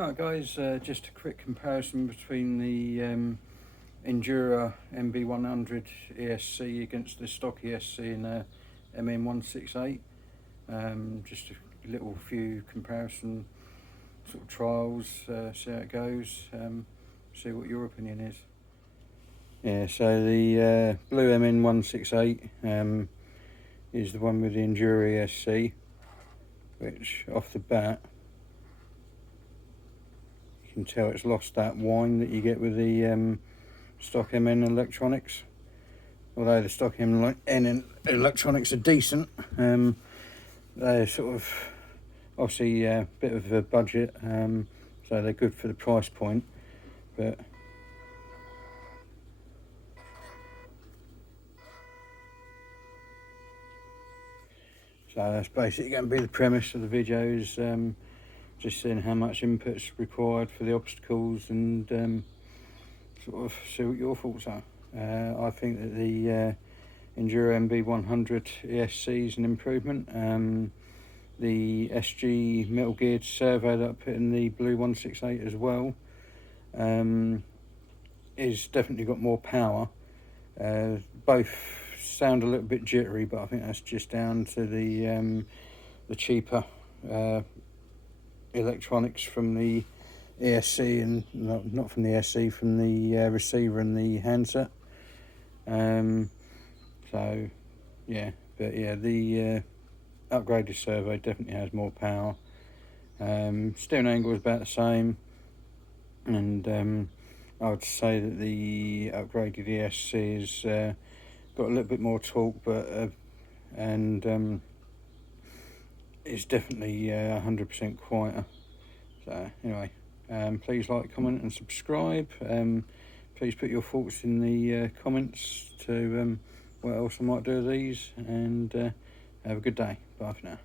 Alright guys, just a quick comparison between the Injura MB100 Esc against the stock Esc in MN168. Just a little few comparison sort of trials, see how it goes, see what your opinion is. Yeah, so the blue MN168 is the one with the Injura Esc, which off the bat you can tell it's lost that whine that you get with the stock MN electronics. Although the stock MN electronics are decent, they're sort of obviously a bit of a budget, so they're good for the price point, but so that's basically going to be the premise of the video, is just seeing how much input's required for the obstacles and sort of see what your thoughts are. I think that the Injura MB100 Esc is an improvement. The SG metal geared servo that I put in the blue 168 as well is definitely got more power. Both sound a little bit jittery, but I think that's just down to the cheaper electronics from the Esc, and not from the Esc, from the receiver and the handset. So yeah, but yeah, the upgraded servo definitely has more power. Steering angle is about the same, and I would say that the upgraded Esc has got a little bit more torque, but and it's definitely 100% quieter. So anyway, please like, comment and subscribe. Please put your thoughts in the comments to what else I might do with these, and have a good day. Bye for now.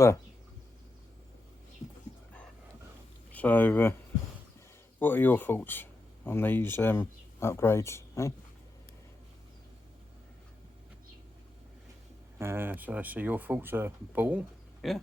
muffler. So what are your thoughts on these upgrades, eh? So I see your thoughts are ball, yeah?